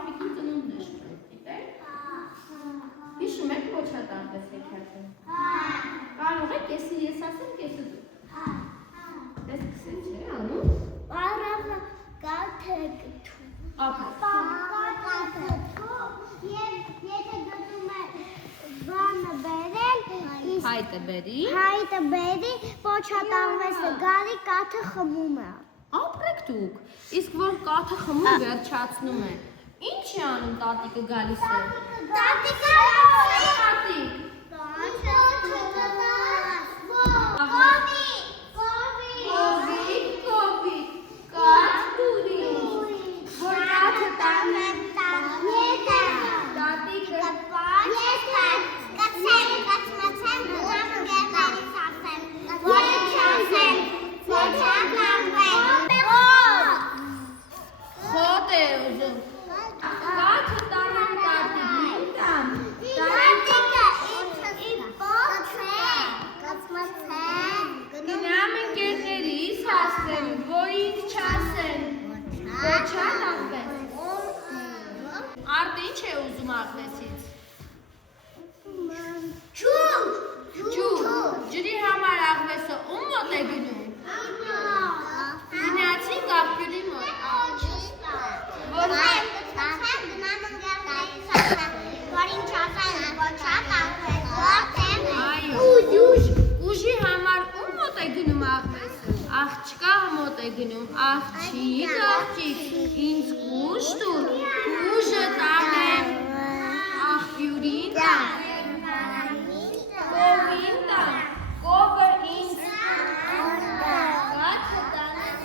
պապիկի ծնունդն է շրջում, գիտեք։ Հիշում եք ոչ հատանպես հեքիաթը։ Կարող եք կեսը ես ասեմ, կեսը դու։ Դες սկսեց չէ, անում։ Պարավը կաթը գթու։ Կաթը գթու և եթե գտում է բանը բերել, Հայտը բերի։ հայտը բերի, պոչատանվեսը գարի կաթը խմում է։ Ապրեք դուք, իսկ որ կաթը խմում վերջացնում է, ինչ է անում տատիկը գալիս է։ Տատիկը Տատիկ։ Կովիկ, կաթ տուրի, որ կաթը տանեմ, տատիկը խոտ է ուզում, կաթը տանեմ տատիկին տամ, գնամ ընկերներիս հասնեմ, որ ինձ չասեն, ոչան աղվես, արդը ինչ է ուզում աղվեսից, ջրի համար աղվեսը ում մոտ է գնում, գնացին կապկյուրի մոտ, ուժի համար ում մոտ է գնում աղվեսը, աղջկա մոտ է գնում, աղջիկ, ինձ ուժ տուր, ուժը տանեմ, աղբյուրին տամ, կովին տամ, կովը ինձ կաթը տանեմ,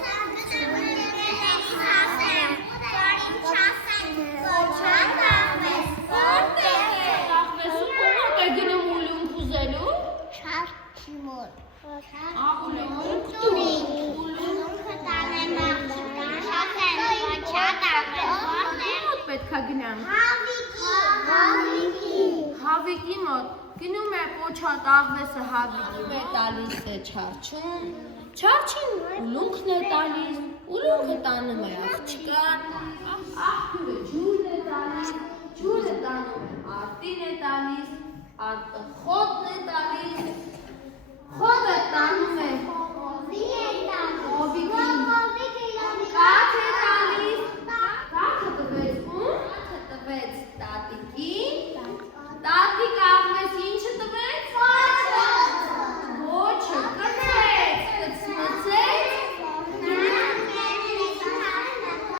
աղվեսը ում մոտ է գնում ուլունք ուզելու, պետք է գնամ, հավիկի մոտ, գնում է պոչատ աղվեսը հավիկի է տալիս է չարչուն, չարչին ուլունքն է տալիս, ուլունքը տանում է աղջկան, աղջուրը ջուրն է տալիս, ջուրը տանում է արտին է տալիս, արտը խոտն է տալիս,